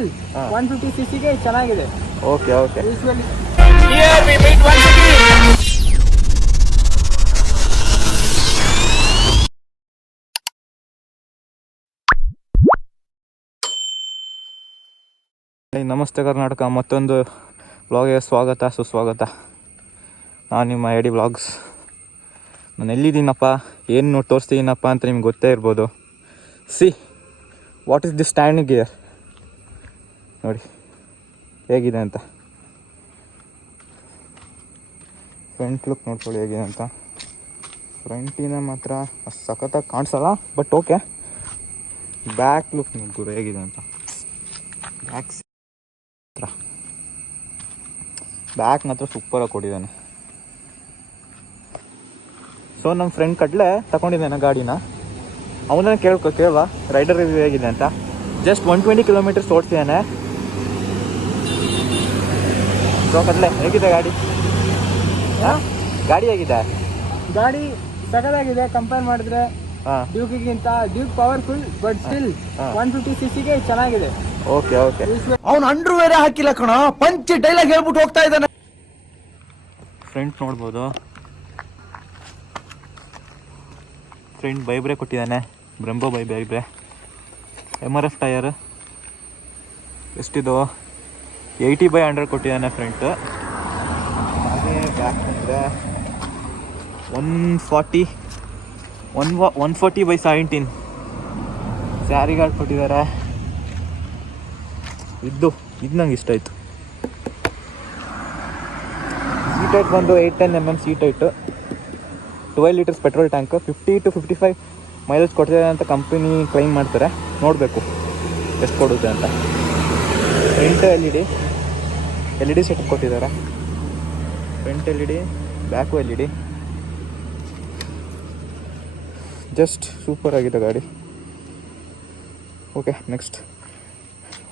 Still 150 cc ಗೆ ಚೆನ್ನಾಗಿದೆ. Okay okay. Usually ನಮಸ್ತೆ ಕರ್ನಾಟಕ, ಮತ್ತೊಂದು ವ್ಲಾಗ್ಗೆ ಸ್ವಾಗತ ಸುಸ್ವಾಗತ. ನಾನು ನಿಮ್ಮ ಎಡಿ ವ್ಲಾಗ್ಸ್. ನಾನು ಎಲ್ಲಿದ್ದೀನಪ್ಪ, ಏನು ತೋರಿಸ್ತೀನಪ್ಪ ಅಂತ ನಿಮ್ಗೆ ಗೊತ್ತೇ ಇರ್ಬೋದು. See what is the standing gear ನೋಡಿ ಹೇಗಿದೆ ಅಂತ. ಫ್ರಂಟ್ ಲುಕ್ ನೋಡ್ಕೊಳ್ಳಿ ಹೇಗಿದೆ ಅಂತ. ಫ್ರಂಟಿನ ಮಾತ್ರ ಅಷ್ಟು ಸಖತ್ತಾಗಿ ಕಾಣಿಸಲ್ಲ, ಬಟ್ ಓಕೆ. ಬ್ಯಾಕ್ ಲುಕ್ ನೋಡ್ಕೊರು ಹೇಗಿದೆ ಅಂತ. ಬ್ಯಾಕ್ ಮಾತ್ರ ಸೂಪರಾಗಿ ಕೊಟ್ಟಿದ್ದಾನೆ. ಸೊ ನಮ್ಮ ಫ್ರೆಂಡ್ ಕಡ್ಲೆ ತಗೊಂಡಿದ್ದಾನೆ ಗಾಡಿನ. ಅವನನ್ನ ಕೇಳುವ ರೈಡರ್ ರಿವ್ಯೂ ಹೇಗಿದೆ ಅಂತ. Just 120 kilometres ಓಡ್ತಿದ್ದಾನೆ. ಸೊ ಕಡ್ಲೆ ಹೇಗಿದೆ ಗಾಡಿ? ಗಾಡಿ ಹೇಗಿದೆ? ಗಾಡಿ ಸಗದಾಗಿದೆ. ಕಂಪೇರ್ ಮಾಡಿದ್ರೆ ಡ್ಯೂಕ್ಗಿಂತ Duke powerful, but still 150 cc ಗೆ ಚೆನ್ನಾಗಿದೆ. Okay okay. ಅವನು ಅಂಡ್ರೂ ಬೇರೆ ಹಾಕಿಲ್ಲ ಕಣ, ಪಂಚ್ ಡೈಲಾಗ್ ಹೇಳ್ಬಿಟ್ಟು ಹೋಗ್ತಾ ಇದ್ದಾನೆ. ಫ್ರಂಟ್ ನೋಡ್ಬೋದು, ಫ್ರಂಟ್ ಬೈಬ್ರೆ ಕೊಟ್ಟಿದ್ದಾನೆ, ಬ್ರೆಂಬೋ ಬೈಬ್ರೆ. MRF ಟೈರ್ ಎಷ್ಟಿದು 80/100 ಕೊಟ್ಟಿದ್ದಾನೆ ಫ್ರಂಟ್. ಹಾಗೆ ಬ್ಯಾಕ್ ಅಂದರೆ 140/17 ಸ್ಯಾರಿ ಗಾರ್ಡ್ ಕೊಟ್ಟಿದ್ದಾರೆ. ಇದು ನಂಗೆ ಇಷ್ಟ ಆಯಿತು. ಸೀಟ್ ಹೈಟ್ ಬಂದು 810 mm seat height, 12 litres petrol tank, 50 to 55 mileage ಕೊಡ್ತಿದೆ ಅಂತ ಕಂಪನಿ ಕ್ಲೈಮ್ ಮಾಡ್ತಾರೆ. ನೋಡಬೇಕು ಎಷ್ಟು ಕೊಡುತ್ತೆ ಅಂತ. Front L E D setup ಕೊಟ್ಟಿದ್ದಾರೆ. Front LED, back LED. Just super ಆಗಿದೆ ಗಾಡಿ. ಓಕೆ, ನೆಕ್ಸ್ಟ್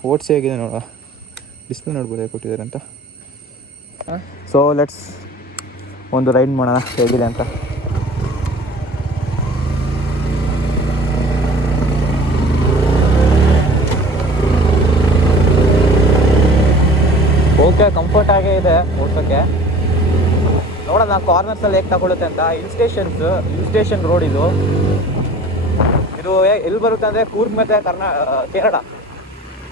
ಓಟ್ಸ್ ಹೇಗಿದೆ ನೋಡುವ. ಡಿಸ್ಪ್ಲೇ ನೋಡ್ಬೋದು ಹೇಗೆ ಕೊಟ್ಟಿದ್ದಾರೆ ಅಂತ. ಸೊ ಲೆಟ್ಸ್ ಒಂದು ರೈಡ್ ಮಾಡೋಣ ಹೇಗಿದೆ ಅಂತ. ಓಕೆ, ಕಂಫರ್ಟ್ ಆಗೇ ಇದೆ ಓಡ್ಸೋಕ್ಕೆ. ನೋಡೋಣ ಕಾರ್ನರ್ಸಲ್ಲಿ ಹೇಗೆ ತಗೊಳುತ್ತೆ ಅಂತ. ಹಿಲ್ ಸ್ಟೇಷನ್ ರೋಡ್ ಇದು ಎಲ್ಲಿ ಬರುತ್ತೆ ಅಂದರೆ ಕೂರ್ಗ್ ಮತ್ತು ಕೇರಳ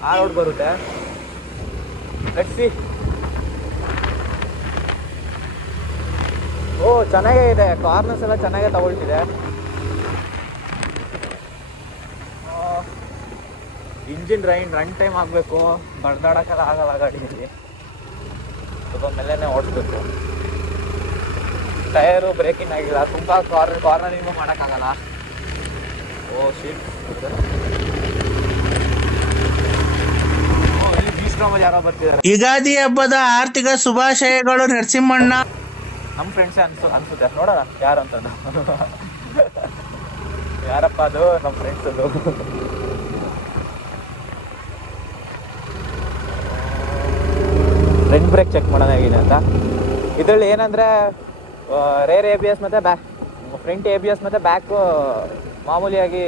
ಆ ರೋಡ್ ಬರುತ್ತೆ. Let's see. ಓ ಚೆನ್ನಾಗೇ ಇದೆ, ಕಾರ್ನರ್ಸ್ ಎಲ್ಲ ಚೆನ್ನಾಗೇ ತಗೊಳ್ತಿದೆ. ಇಂಜಿನ್ ರನ್ ಟೈಮ್ ಆಗಬೇಕು, ಬಡ್ದಾಡೋಕ್ಕೆಲ್ಲ ಆಗಲ್ಲ ಗಾಡಿಯಲ್ಲಿ. ಸ್ವಲ್ಪ ಮೇಲೇ ಓಡಿಸ್ಬೇಕು. ಟಯರು ಬ್ರೇಕಿಂಗ್ ಆಗಿಲ್ಲ, ತುಂಬ ಕಾರ್ನರಿಂಗು ಮಾಡೋಕ್ಕಾಗಲ್ಲ. ಓ ಶೀಟ್, ಯಾರೋ ಬರ್ತಿದ್ದಾರೆ. ಯುಗಾದಿ ಹಬ್ಬದ ಆರ್ಥಿಕ ಶುಭಾಶಯಗಳು ನರಸಿಂಹಣ್ಣ. ನಮ್ಮ ಫ್ರೆಂಡ್ಸೇ ಅನ್ಸುತ್ತೆ. ನೋಡೋಣ ಯಾರು ಅಂತಂದು. ಯಾರಪ್ಪ ಅದು? ನಮ್ಮ ಫ್ರೆಂಡ್ಸ್ ಅದು. ಫ್ರಂಟ್ ಬ್ರೇಕ್ ಚೆಕ್ ಮಾಡೋಣ ಹೇಗಿದೆ ಅಂತ. ಇದರಲ್ಲಿ ಏನಂದರೆ ರೇರ್ ABS ಮತ್ತು ಫ್ರಂಟ್ ABS ಮತ್ತು ಬ್ಯಾಕು ಮಾಮೂಲಿಯಾಗಿ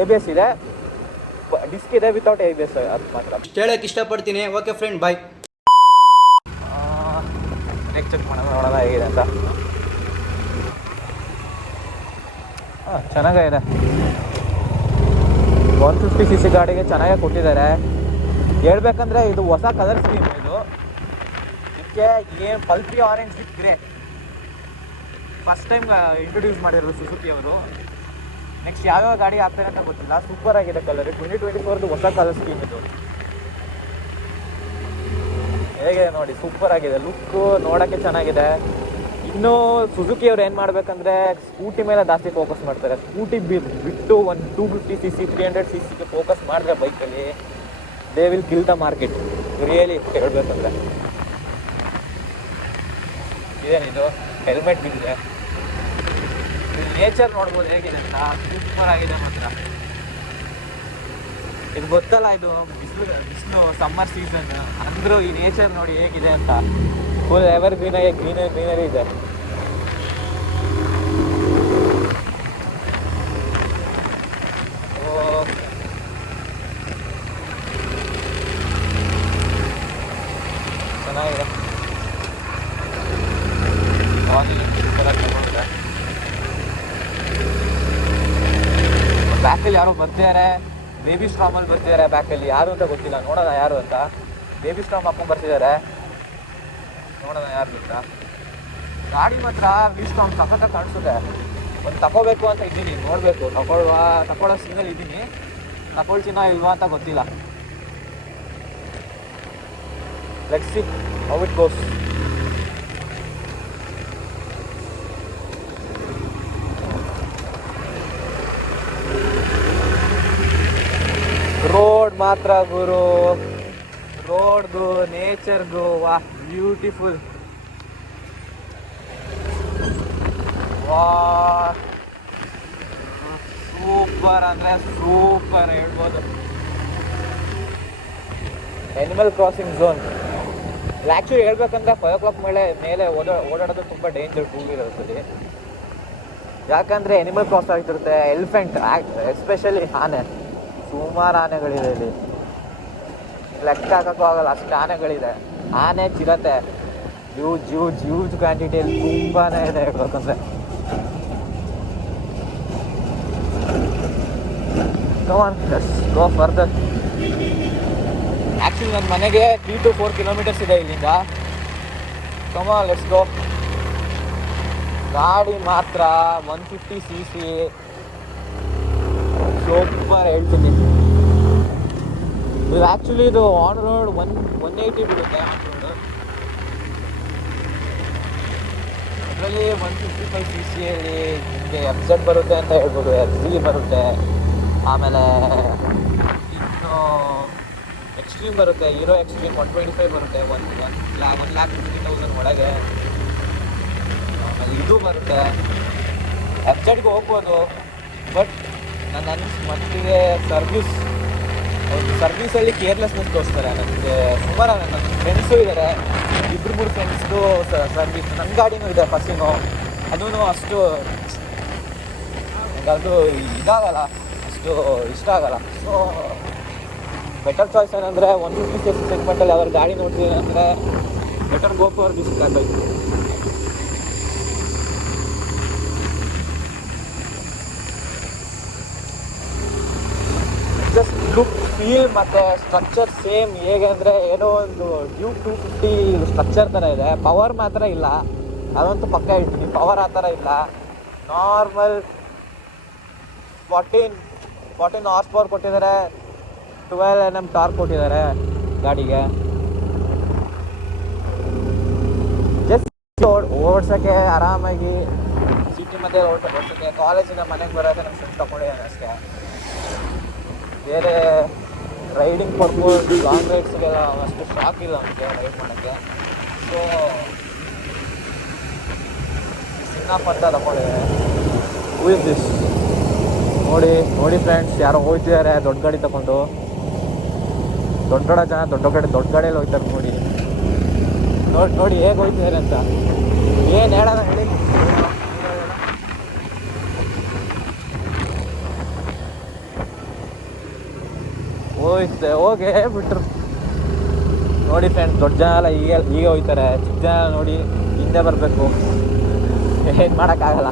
ABS ಇದೆ, ಡಿಸ್ಕ್ ಇದೆ ವಿತೌಟ್ ABS. ಅದು ಮಾತ್ರ ಹೇಳಕ್ಕೆ ಇಷ್ಟಪಡ್ತೀನಿ. ಓಕೆ ಫ್ರೆಂಡ್, ಬಾಯ್. ಬ್ರೇಕ್ ಚೆಕ್ ಮಾಡೋಣ, ನೋಡೋಣ ಹೇಗಿದೆ ಅಂತ. ಚೆನ್ನಾಗಿದೆ. 150 cc ಗಾಡಿಗೆ ಚೆನ್ನಾಗೇ ಕೊಟ್ಟಿದ್ದಾರೆ. ಹೇಳ್ಬೇಕಂದ್ರೆ ಇದು ಹೊಸ ಕಲರ್ ಸ್ಕೀಮ್. ಇದಕ್ಕೆ ಏನು pulpy orange with grey first time introduce ಮಾಡಿರೋದು ಸುಜುಕಿ ಅವರು. ನೆಕ್ಸ್ಟ್ ಯಾವ್ಯಾವ ಗಾಡಿ ಹಾಕ್ತಾರೆ ಅಂತ ಗೊತ್ತಿಲ್ಲ. ಸೂಪರ್ ಆಗಿದೆ ಕಲರ್. 2024 ಹೊಸ ಕಲರ್ ಸ್ಕೀಮ್ ಇದು. ಹೇಗೆ ನೋಡಿ, ಸೂಪರ್ ಆಗಿದೆ. ಲುಕ್ ನೋಡೋಕ್ಕೆ ಚೆನ್ನಾಗಿದೆ. ಇನ್ನು ಸುಜುಕಿ ಅವ್ರು ಏನು ಮಾಡಬೇಕಂದ್ರೆ ಸ್ಕೂಟಿ ಮೇಲೆ ಜಾಸ್ತಿ ಫೋಕಸ್ ಮಾಡ್ತಾರೆ. ಸ್ಕೂಟಿ ಬಿಟ್ಟು ಒಂದು 250 cc 300 cc ಫೋಕಸ್ ಮಾಡಿದ್ರೆ ಬೈಕಲ್ಲಿ they will kill the market. Really ಹೇಳ್ಬೇಕಂದ್ರೆ ಇದೇನಿದು ಹೆಲ್ಮೆಟ್ ಬಿದ್ದಿದೆ. ನೇಚರ್ ನೋಡ್ಬೋದು ಹೇಗಿದೆ ಅಂತ. ಸೂಪರ್ ಆಗಿದೆ ಮಾತ್ರ. ಇದು ಗೊತ್ತಲ್ಲ, ಇದು ಬಿಸಿಲು ಸಮ್ಮರ್ ಸೀಸನ್ ಅಂದರೂ ಈ ನೇಚರ್ ನೋಡಿ ಹೇಗಿದೆ ಅಂತ. ಫುಲ್ ಎವರ್ ಗ್ರೀನರಿ ಇದೆ. ಚೆನ್ನಾಗಿದೆ. ಬ್ಯಾಕಲ್ಲಿ ಯಾರೋ ಬರ್ತಿದ್ದಾರೆ, ಬೇಬಿ ಸ್ಟ್ರಾಮಲ್ಲಿ ಬರ್ತಿದ್ದಾರೆ. ಬ್ಯಾಕಲ್ಲಿ ಯಾರು ಅಂತ ಗೊತ್ತಿಲ್ಲ, ನೋಡೋಣ ಯಾರು ಅಂತ. ಬೇಬಿ ಸ್ಟ್ರಾಮ್ ಹಾಕೊಂಡು ಬರ್ತಿದ್ದಾರೆ, ನೋಡೋಣ ಯಾರು ಅಂತ. ಗಾಡಿ ಮಾತ್ರ ವಿ ಸ್ಟ್ರಾಮ್ ಸಖತ್ತಾಗಿ ಕಾಣಿಸುತ್ತೆ. ಒಂದು ತಗೋಬೇಕು ಅಂತ ಇದ್ದೀನಿ, ನೋಡಬೇಕು. ತಗೊಳ್ಳೋ ಸಿಂಗಲ್ ಇದ್ದೀನಿ, ತಗೊಳ್ತೀನೋ ಇಲ್ವಾ ಅಂತ ಗೊತ್ತಿಲ್ಲ. Let's see how it goes. Road ಮಾತ್ರ ಗುರು, ರೋಡ್ಗೂ ನೇಚರ್ಗೂ ವಾ ಬ್ಯೂಟಿಫುಲ್. ವಾ ಸೂಪರ್ ಅಂದರೆ ಸೂಪರ್ ಹೇಳ್ಬೋದು. Animal crossing zone. ಆ್ಯಕ್ಚುಲಿ ಹೇಳ್ಬೇಕಂದ್ರೆ 5 o'clock ಮೇಲೆ ಓಡಾಡೋದು ತುಂಬ ಡೇಂಜರ್ ಟೂ ವೀಲರ್ಸಲ್ಲಿ. ಯಾಕಂದರೆ ಎನಿಮಲ್ ಕ್ರಾಸ್ ಆಗ್ತಿರುತ್ತೆ. ಎಲಿಫೆಂಟ್ ಎಸ್ಪೆಷಲಿ ಆನೆ, ಸುಮಾರು ಆನೆಗಳಿದೆ ಇಲ್ಲಿ, ಲೆಕ್ಕ ಹಾಕೋಕ್ಕೂ ಆಗಲ್ಲ ಅಷ್ಟು ಆನೆಗಳಿದೆ. ಆನೆ, ಚಿರತೆ, ಜ್ಯೂಜ್ ಕ್ವಾಂಟಿಟಿಯಲ್ಲಿ ತುಂಬಾ ಇದೆ ಹೇಳ್ಬೇಕಂದ್ರೆ. Come on let's go further. Actually ನನ್ನ ಮನೆಗೆ 3 to 4 kilometers ಇದೆ ಇಲ್ಲಿಂದ. Come on let's go. ಗಾಡಿ ಮಾತ್ರ 150cc ಸೂಪರ್ ಹೇಳ್ತೀನಿ. ಇದು ಆ್ಯಕ್ಚುಲಿ ಇದು ಆನ್ ರೋಡ್ 180 ಬಿಡುತ್ತೆ ಆನ್ ರೋಡ್. ಅದರಲ್ಲಿ 155cc ನಿಮಗೆ FZ ಬರುತ್ತೆ ಅಂತ ಹೇಳ್ಬೋದು, FZ ಬರುತ್ತೆ, ಆಮೇಲೆ ಇನ್ನು ಎಕ್ಸ್ಟ್ರೀಮ್ ಬರುತ್ತೆ, ಹೀರೋ ಎಕ್ಸ್ಟ್ರೀಮ್ 125 ಬರುತ್ತೆ, 1,50,000 ಒಳಗೆ. ಆಮೇಲೆ ಇದು ಬರುತ್ತೆ. FZಗೆ ಹೋಗ್ಬೋದು, ಬಟ್ ನನ್ನ ಮಟ್ಟಿಗೆ ಸರ್ವಿಸಲ್ಲಿ ಕೇರ್ಲೆಸ್ನೆಸ್ ತೋರಿಸ್ತಾರೆ. ನನಗೆ ಸುಮಾರು ನನ್ನ ಫ್ರೆಂಡ್ಸು ಇದ್ದಾರೆ, 2-3 ಫ್ರೆಂಡ್ಸ್ದು ಸರ್ವಿಸ್. ನನ್ನ ಗಾಡಿನೂ ಇದೆ ಫಸ್ಟಿನೋ, ಅದೂ ಅಷ್ಟು ಅದು ಇದಾಗಲ್ಲ, ಅಷ್ಟು ಇಷ್ಟ ಆಗಲ್ಲ. ಸೊ ಬೆಟರ್ ಚಾಯ್ಸ್ ಏನಂದರೆ 150cc ಸೆಗ್ಮೆಂಟಲ್ಲಿ ಯಾವ್ದಾದ್ರು ಗಾಡಿ ನೋಡ್ತೀನಿ ಅಂದರೆ better go for this bike. Just look, feel ಮತ್ತು ಸ್ಟ್ರಕ್ಚರ್ ಸೇಮ್. ಹೇಗೆ ಅಂದರೆ ಏನೋ ಒಂದು ಡ್ಯೂಕ್ 250 ಸ್ಟ್ರಕ್ಚರ್ ಥರ ಇದೆ. ಪವರ್ ಮಾತ್ರ ಇಲ್ಲ, ಅದಂತೂ ಪಕ್ಕ ಇಡ್ತೀನಿ. ಪವರ್ ಆ ಥರ ಇಲ್ಲ. ನಾರ್ಮಲ್ 14 ಹಾರ್ಸ್ ಪವರ್ ಕೊಟ್ಟಿದ್ದಾರೆ, 12 Nm ಟಾರ್ಕ್ ಕೊಟ್ಟಿದ್ದಾರೆ ಗಾಡಿಗೆ. ಜಸ್ಟ್ ಓಡಿಸೋಕ್ಕೆ ಆರಾಮಾಗಿ ಸಿಟಿ ಮಧ್ಯೆ ಓಡಿಸೋಕ್ಕೆ, ಕಾಲೇಜಿಂದ ಮನೆಗೆ ಬರೋಕ್ಕೆ ನಮ್ಮ ಫ್ರೆಂಡ್ ತಗೊಂಡಿದ್ದಾನೆ ಅಷ್ಟೇ. ಬೇರೆ ರೈಡಿಂಗ್ ಪರ್ಪೋಸ್ ಲಾಂಗ್ ರೈಡ್ಸ್ಗೆಲ್ಲ ಅಷ್ಟು ಶಾಕ್ ಇಲ್ಲ ನಮಗೆ ರೈಡ್ ಮಾಡೋಕ್ಕೆ. ಸೊ ಸಿನ್ನಪ್ಪಂತ ತಗೊಂಡಿದ್ದಾರೆ. Who is this? ನೋಡಿ ಫ್ರೆಂಡ್ಸ್, ಯಾರೋ ಹೋಗ್ತಿದ್ದಾರೆ ದೊಡ್ಡ ಗಾಡಿ ತಗೊಂಡು. ದೊಡ್ಡ ಜನ ದೊಡ್ಡ ಗಾಡಿಯಲ್ಲಿ ಹೋಗ್ತಾರೆ. ನೋಡಿ ಹೇಗೆ ಹೋಗ್ತಿದ್ದಾರೆ ಅಂತ. ಏನು ಹೇಳೋಣ ಹೇಳಿ. ಹೋಗಿ ಬಿಟ್ರು. ನೋಡಿ ಫ್ರೆಂಡ್ಸ್, ದೊಡ್ಡ ಜನ ಎಲ್ಲ ಈಗ ಹೋಗ್ತಾರೆ, ಚಿಕ್ಕ ಜನ ನೋಡಿ ಹಿಂದೆ ಬರಬೇಕು. ಏನು ಮಾಡೋಕ್ಕಾಗಲ್ಲ.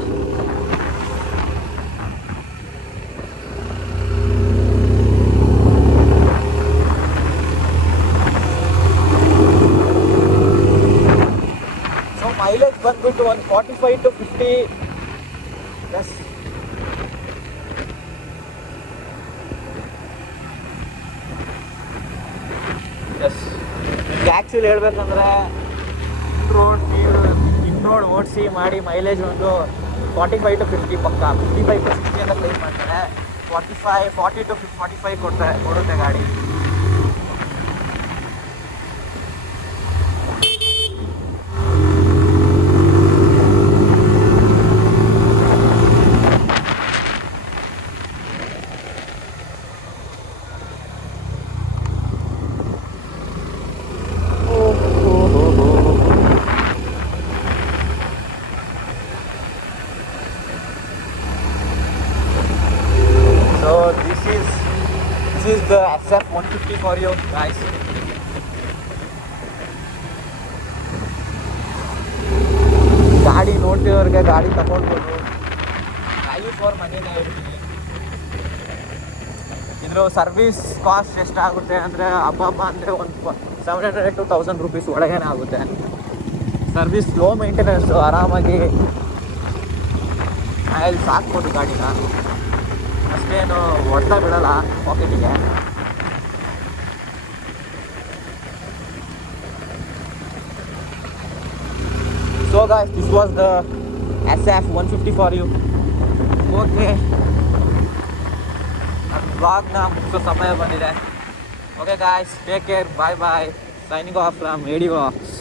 ಸೊ ಮೈಲೇಜ್ ಬಂದ್ಬಿಟ್ಟು ಒಂದು 45 to 50. ಎಸ್, ಆ್ಯಕ್ಚುಲಿ ಹೇಳ್ಬೇಕಂದ್ರೆ ಇನ್ ರೋಡ್ ಓಡಿಸಿ ಮಾಡಿ ಮೈಲೇಜ್ ಒಂದು 45 to 50 ಪಕ್ಕ. 55 to 60 ಅಂತ ಕ್ಲೈಮ್ ಮಾಡ್ತಾರೆ. 40 to 45 ಕೊಡುತ್ತೆ ಗಾಡಿ. This is the SF 150 for you guys. ಗಾಡಿ ನೋಡ್ತಿರೋರಿಗೆ ಗಾಡಿ ತಗೊಳ್ಬೋದು, ವ್ಯಾಲ್ಯೂ ಫಾರ್ ಮನಿನೇ ಹೇಳ್ತೀನಿ. ಇದ್ರ ಸರ್ವಿಸ್ ಕಾಸ್ಟ್ ಎಷ್ಟಾಗುತ್ತೆ ಅಂದರೆ ಹಬ್ಬ ಅಂದರೆ ಒಂದು 700 to 1000 rupees ಒಳಗೇನೆ ಆಗುತ್ತೆ. ಸರ್ವಿಸ್ ಲೋ ಮೇಂಟೆನೆನ್ಸು, ಆರಾಮಾಗಿ ಅಲ್ಲಿ ಸಾಕ್ಬೋದು ಗಾಡಿನ, ಅಷ್ಟೇನು ಹೊಡ್ತಾ ಬಿಡಲ್ಲ ಪಾಕೆಟಿಗೆ. So guys, this was the SF 150 for you. Okay, ವ್ಲಾಗ್ನ ಮುಗಿಸೋ ಸಮಯ ಬಂದಿದೆ. Okay guys, take care, bye bye, signing off from AD Vlogs.